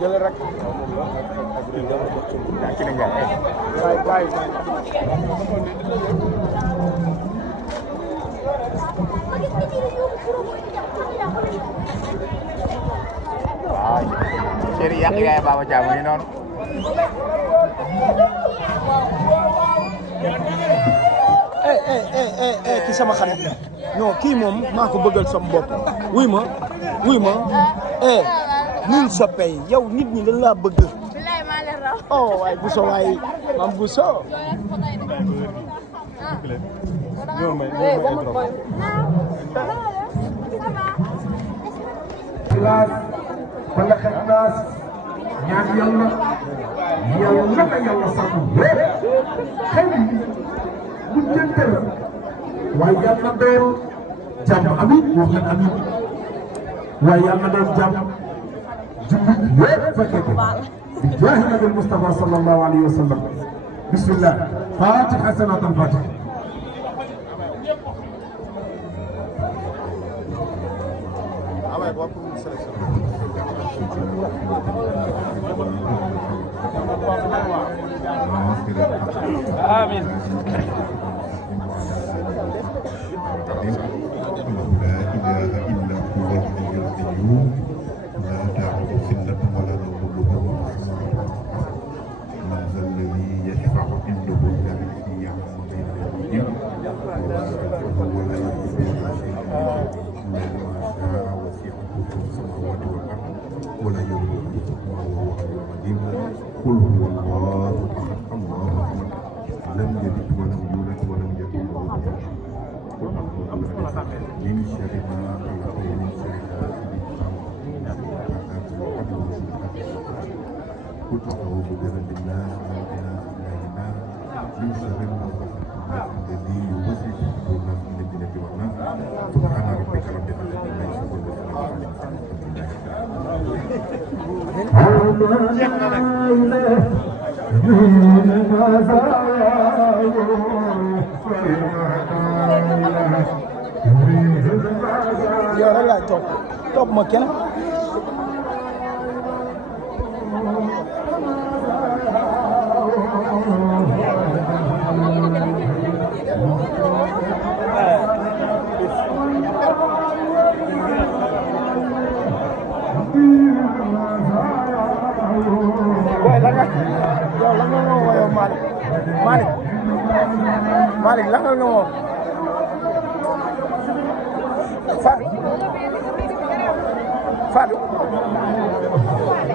jël rek ci nga bay waaw chéri yak yaay baba jaamu ni noonu ki sama xarit non kii moom maa ko bëggal sama bopp wuy ma ñun soppey yow nit ñi dañ laa bëgg oh waay Bousso waay mam Bousso wala xet naas ñaan yàlla na yàlla sàmm xëy bu jëntal waaye yàlla doon jàmm amiin wax leen amiin waaye yàlla doon jàmm jullit yëpp fekke ko bi jaahi nabil Mustafa sallallahu alayhi wa sallam bismillah fatiha salatul fatiha آمين لا إله إلا هو الحي القيوم لا تأخذه سنة ولا نوم له ما في السماوات من ذا الذي يشفع عنده إلا بإذنه يعلم بين أيديهم ولا يحيطون بشيء إلا ما شاء وسع كرسيه السماوات والأرض ولا يؤوده حفظهما وهو العلي العظيم قل هو الله أحد الله الصمد لم يلد ولم يولد ولم يكن له كفوا أحد من شر ما خلق ومن شر حاسد قل أعوذ برب الناس ملك الناس إله الناس من شر الوسواس الذي يوسوس في صدور الناس من الجنة والناس سبحان ربك رب العزة عما يصفون وسلام على yow rek laay topp ma kenn boy la nga yow la nga mo yow Malick la nga mo Fadou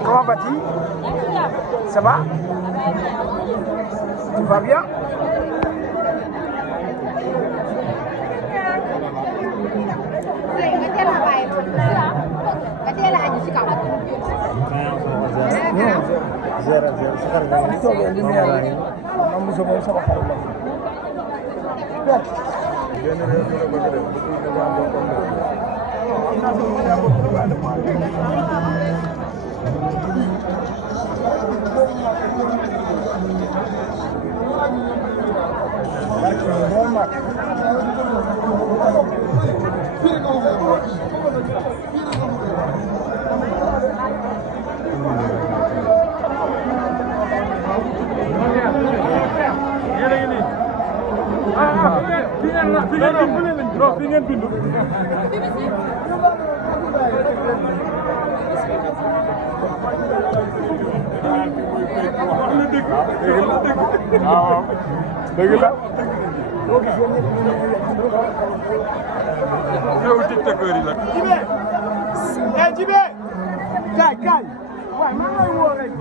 comment vas-tu? Ça va? Tout va bien? Zero sekarang itu agak ini ya lagi. Kamu semua sama kalau Pengen bindu. Dëgg la. Yow TikTokeur yi la. Jibe. Kaay. Waay maa ngi lay woo rek.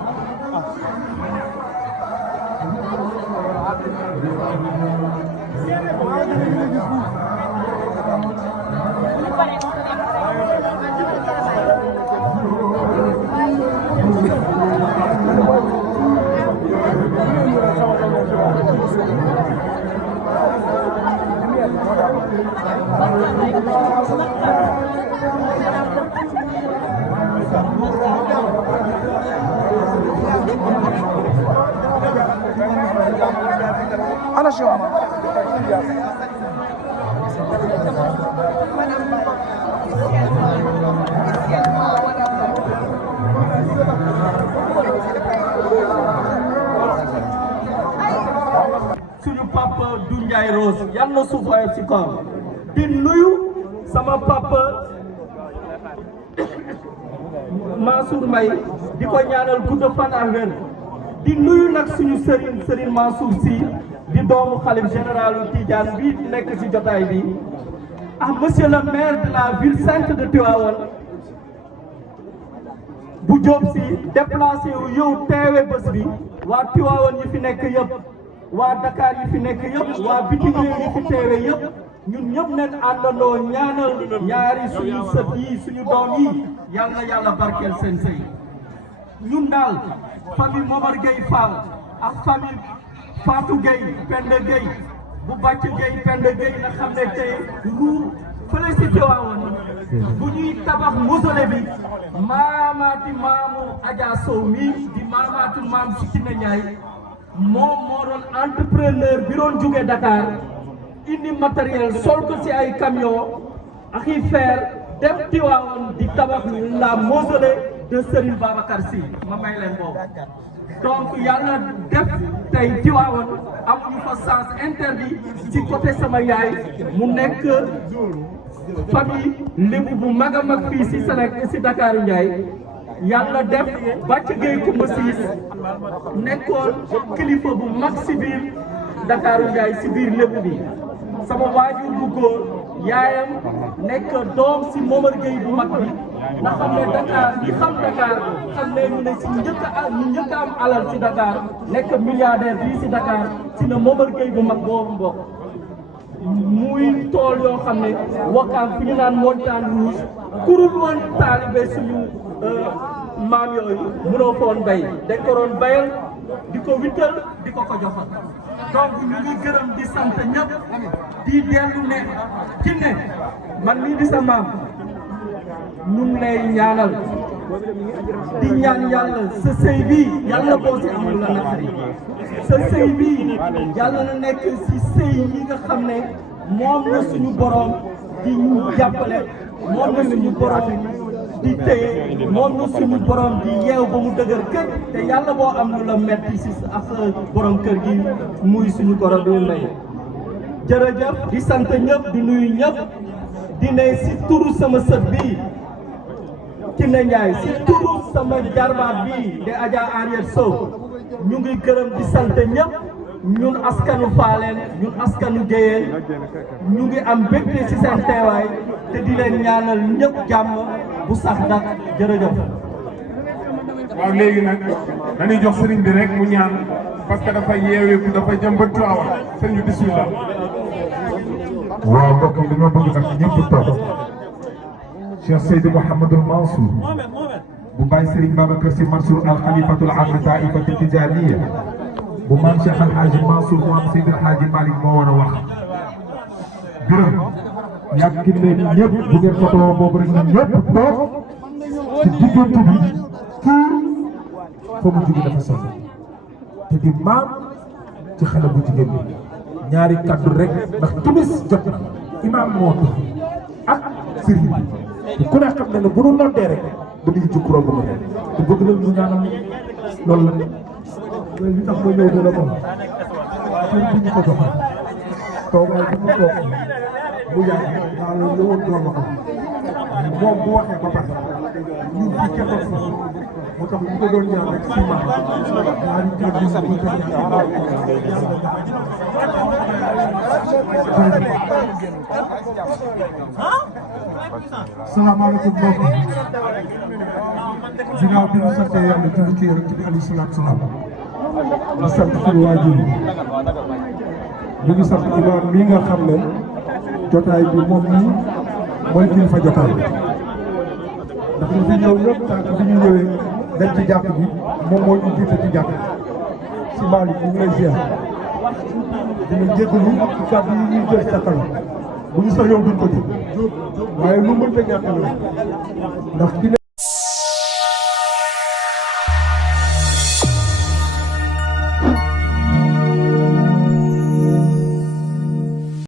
Ana shi ma. Ndiaye Rose yal na suuf oyof ci kawam di nuyu sama papa Mansour Mbaye di ko ñaanal gudd fan ak wér di nuyu nag suñu Serigne Mansour Sy di doomu xalif général Tidiane bi nekk ci jotaay bi ah monsieur le maire de la ville sainte de Tivaouane bu Diop Sy déplacé wu yow teewe bés bi waa Tivaouane yi fi nekk yëpp waa Dakar yi fi nekk yëpp waa bitim réew yi fi teewe yëpp ñun ñëpp nekk àndandoo ñaanal ñaari suñu sët yi suñu doom yi yal na yàlla barkeel seen sëy ñun daal famille Momar Gueye Fall ak famille Fatou Gueye Penda Gueye bu Bàcc Gueye Penda Gueye na xam ne tey lu fële si Tivaouane bu ñuy tabax mausolée bi maamaati maamu Adja Sow mi di maamaati maam Sikina Ndiaye moom moo doon entrepreneur bi doon jóge Dakar indi matériel sol ko ci ay camion ak i fer dem Tivaouane di tabax la mausolée de Serigne Babacar Sy ma may leen boobu donc yàlla def tey Tivaouane amuñu fa sens interdit ci côté sama yaay mu nekk famille lébu bu mag a mag fii si Sénégal si Dakar Ndiaye yàlla def Bàcc Gueye Coumba Siis nekkoon kilifa bu mag si biir Dakar Ndiaye si biir lébu bi sama waajur bu góor yaayam nekk doom si Momar Gueye bu mag bi nga xam ne Dakar ñi xam Dakar xam ne ñu ne si njëkk a am alal si Dakar nekk milliardaire fii si Dakar si na Momar Gueye bu mag boobu mbokk muy tool yoo xam ne Wakaam fi ñu naan montagne rouge kurul woon taalibe suñu maam yooyu mënoo foon bay dañ ko doon bayal di ko wittal di ko joxal donc ñu ngi gërëm di sant ñëpp di dellu ne ci ne man mii di sa maam ñu ngi lay ñaanal di ñaan yàlla sa sëy bii yàlla boo si amul la naqari sa sëy bii yàlla na nekk si sëy yi nga xam ne moom la suñu borom di jàppale moom la suñu borom di téye moom la suñu borom di yeew ba mu dëgër kër te yàlla boo am lu la metti si ak sa borom kër gi muy suñu borom bi may jërëjëf di sant ñëpp di nuyu ñëpp di ne si turu sama sët bii Kiné Ndiaye si turu sama jarbaat bii de Adja Henriette Sow ñu ngi gërëm di sant ñëpp ñun askanu Faaleen ñun askanu Géyeen ñu ngi am mbégte ci seen teewaay te di leen ñaanal ñëpp jàmm bu sax dak jërëjëf. waaw léegi nag dañuy jox sëriñ bi rek mu ñaan parce que dafa yeeweeku dafa jëm ba Tiwaawan sëriñ bi bismillah. waaw mbokk yi dañoo bëgg nag ñëpp toog Cheikh Seydou Mouhamadul Mansour bu Baye Serigne Babacar Sy Mansour al Khalifatul Aam Taifatu Tijaniya bu maam Cheikh Al Hadji Mansour mu am Seydi El Hadji Malick moo war a wax gërëm yàgg leen ñëpp bu ngeen photo boobu rek ñun ñëpp toog ci diggante bi kii fa mu jóge dafa sori te di maam ci xale bu jigéen bi ñaari kaddu rek ndax timis jot na imaam moo tax ak sëriñ bi ku ne xam ne ne bu nu noddee rek ba digg ci kuréel ba mu nekk te bëgg nañ ñu ñaanal loolu la loolu li tax ma ñëw dina ko kër bi ñu ko joxal toogaay bi mu toog mu yàgg naa la ñëwoon doon ma am moom bu waxee ba pare ñun fii kenn doon fa moo tax ñu ko doon ñaan rek si ma ñaari kër bi ñu ko salaamaaleykum mbokk yi ginnaaw bi ñu sant yàlla julli ci yonent bi alayhi salaatu salaam di sant suñu waajur ñu ngi sant imaam mii nga xam ne jotaay bi moom mii mooy kilifa jotaay bi ndax ñu fi ñëw ñëpp tànk bi ñu ñëwee dem ci jàpp bi moom mooy ñu jiite ci jàpp si Malick ñu ngi lay ziar dina jégalu ci kàddu yi ñuy jël sa kanam bu ñu sañoon duñ ko jóg waaye lu mënta ñàkk la ndax